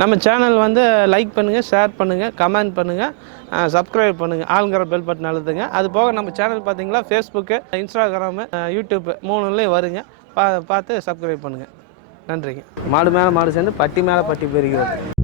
நம்ம சேனல் வந்து லைக் பண்ணுங்கள், ஷேர் பண்ணுங்கள், கமெண்ட் பண்ணுங்கள், சப்ஸ்கிரைப் பண்ணுங்கள், ஆளுங்கிற பெல் பட்டன் அழுத்துங்க. அது போக நம்ம சேனல் பார்த்தீங்களா ஃபேஸ்புக்கு, இன்ஸ்டாகிராமு, யூடியூப்பு 3லேயும் வருங்க. பார்த்து சப்ஸ்கிரைப் பண்ணுங்கள். நன்றிங்க. மாடு மேலே மாடு சேர்ந்து பட்டி மேலே பட்டி பெறுகிறது.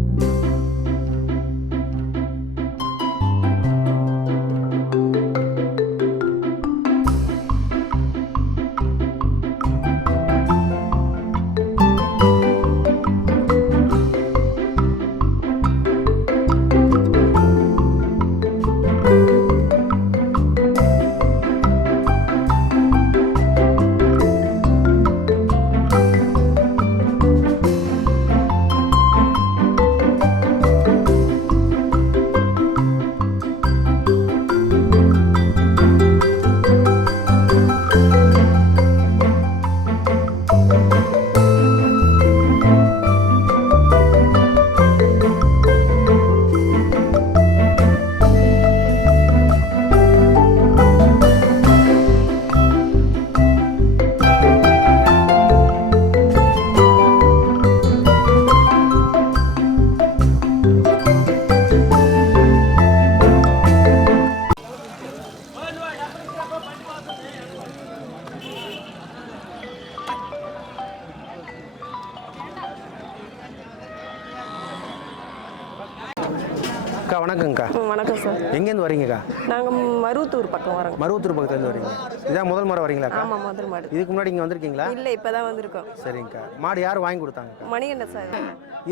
அக்கா வணக்கங்கக்கா. வணக்கம் சார். எங்கேருந்து வரீங்கக்கா? நாங்கள் மருவத்தூர் பக்கம் வரோங்க. மருவத்தூர் பக்கத்துலேருந்து வரீங்க. இதான் முதல் முறை வரீங்களா? ஆமாம், முதல் மாடு. இதுக்கு முன்னாடி இங்கே வந்திருக்கீங்களா? இல்லை, இப்போ தான் வந்திருக்கோம். சரிங்கக்கா. மாடு யார் வாங்கி கொடுத்தாங்கக்கா? மணிகண்டன் சார்.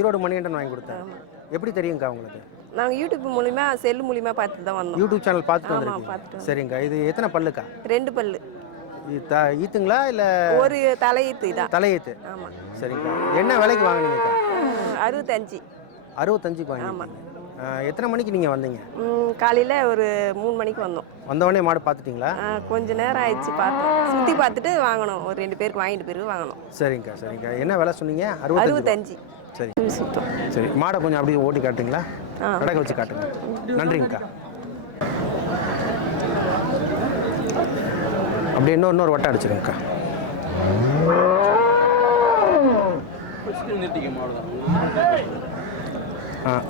ஈரோடு மணிகண்டன் வாங்கி கொடுத்தாங்க. எப்படி தெரியுங்கக்கா உங்களுக்கு? நாங்கள் யூடியூப் மூலிமா, செல்லு மூலிமா பார்த்து தான் வந்தோம். யூடியூப் சேனல் பார்த்துட்டு ஆமாம், வந்துருக்கீங்க. பார்த்துட்டு. சரிங்கக்கா. இது எத்தனை பல்லுக்கா? 2 பல்லு. ஈத்துங்களா இல்லை ஒரு தலையீத்து தான். தலையீத்து. ஆமாம். சரிங்கக்கா. என்ன விலைக்கு வாங்கினீங்கக்கா? 65. 65க்கு வாங்கினீங்க. ஆமாம். எத்தனை மணிக்கு நீங்கள் வந்தீங்க? காலையில் ஒரு 3 மணிக்கு வந்தோம். வந்தவொடனே மாடு பார்த்துட்டிங்களா? கொஞ்சம் நேரம் ஆயிடுச்சு, பார்த்தோம். சுற்றி பார்த்துட்டு வாங்கணும். ஒரு 2 பேருக்கு வாங்கிட்டு போயிருக்கு வாங்கணும். சரிங்கக்கா. சரிங்கக்கா. என்ன விலை சொன்னீங்க? 65. சரி சுத்தம். சரி. மாடை கொஞ்சம் அப்படியே ஓட்டி காட்டுங்களா? கடக்க வச்சு காட்டுங்க. நன்றிங்கக்கா. அப்படியே இன்னொரு வட்டம் அடிச்சிருங்கக்கா.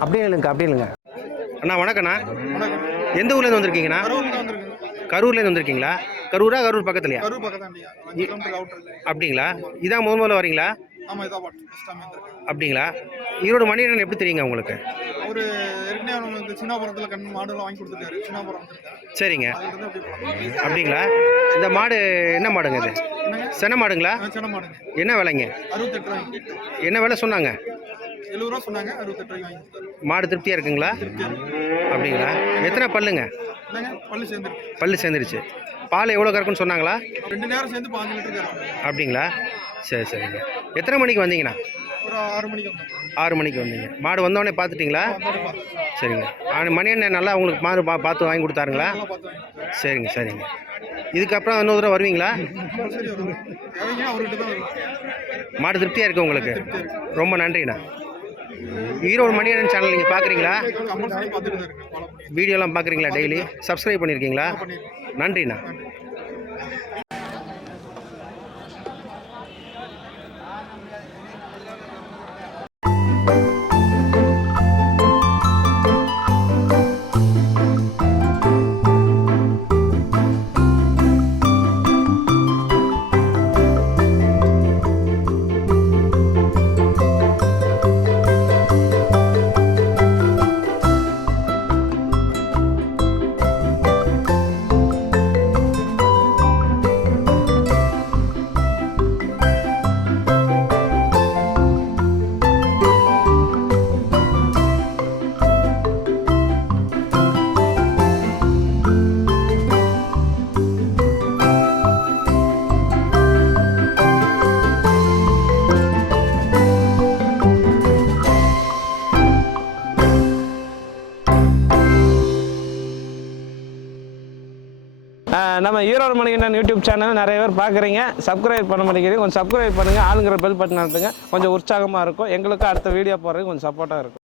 அப்படியே இல்லைங்கக்கா, அப்படியே இல்லைங்க. அண்ணா வணக்கண்ணா. எந்த ஊர்லேருந்து வந்திருக்கீங்கண்ணா? கரூர்லேருந்து வந்திருக்கீங்களா? கரூர் பக்கத்துலையா? அப்படிங்களா? இதான் முதல்ல வரீங்களா? அப்படிங்களா? ஈரோடு மணிகண்டன் எப்படி தெரியுங்க உங்களுக்கு? சரிங்க. அப்படிங்களா? இந்த மாடு என்ன மாடுங்க இது? சென மாடுங்களா? என்ன விலைங்க? என்ன விலை சொன்னாங்க? 70 ரூபா சொன்னாங்க. 68 ரூபாய்க்கு வாங்கி. மாடு திருப்தியாக இருக்குங்களா? அப்படிங்களா? எத்தனை பல்லுங்க? பல்லு சேர்ந்துருச்சு. பால் எவ்வளோ கறக்குன்னு சொன்னாங்களா? 2 நேரம் சேர்ந்து 5 லிட்டர் கறக்கும். அப்படிங்களா? சரி சரிங்க. எத்தனை மணிக்கு வந்தீங்கண்ணா? ஒரு 6 மணிக்கு வந்தோம். 6 மணிக்கு வந்தீங்க. மாடு வந்தோடனே பார்த்துட்டிங்களா? சரிங்க. மணியண்ணன் நல்லா உங்களுக்கு மாடு பார்த்து வாங்கி கொடுத்தாருங்களா? சரிங்க சரிங்க. இதுக்கப்புறம் இன்னொரு தடவை வருவீங்களா? மாடு திருப்தியாக இருக்கு உங்களுக்கு? ரொம்ப நன்றிண்ணா. ஈரோடு மணிகண்டன் சேனல் நீங்கள் பார்க்குறீங்களா? வீடியோலாம் பார்க்குறீங்களா? டெய்லி சப்ஸ்கிரைப் பண்ணியிருக்கீங்களா? நன்றிண்ணா. நம்ம ஈரோடு மணிகண்டன் யூடியூப் சேனல் நிறைய பேர் பார்க்குறீங்க, சப்ஸ்கிரைப் பண்ண மாட்டேங்கிறீங்க. கொஞ்சம் சப்ஸ்கிரைப் பண்ணுங்கள், ஆளுங்கிற பெல் பட்டன் அழுத்துங்க. கொஞ்சம் உற்சாகமாக இருக்கும். எங்களுக்கு அடுத்த வீடியோ போடுறதுக்கு கொஞ்சம் சப்போர்ட்டாக இருக்கும்.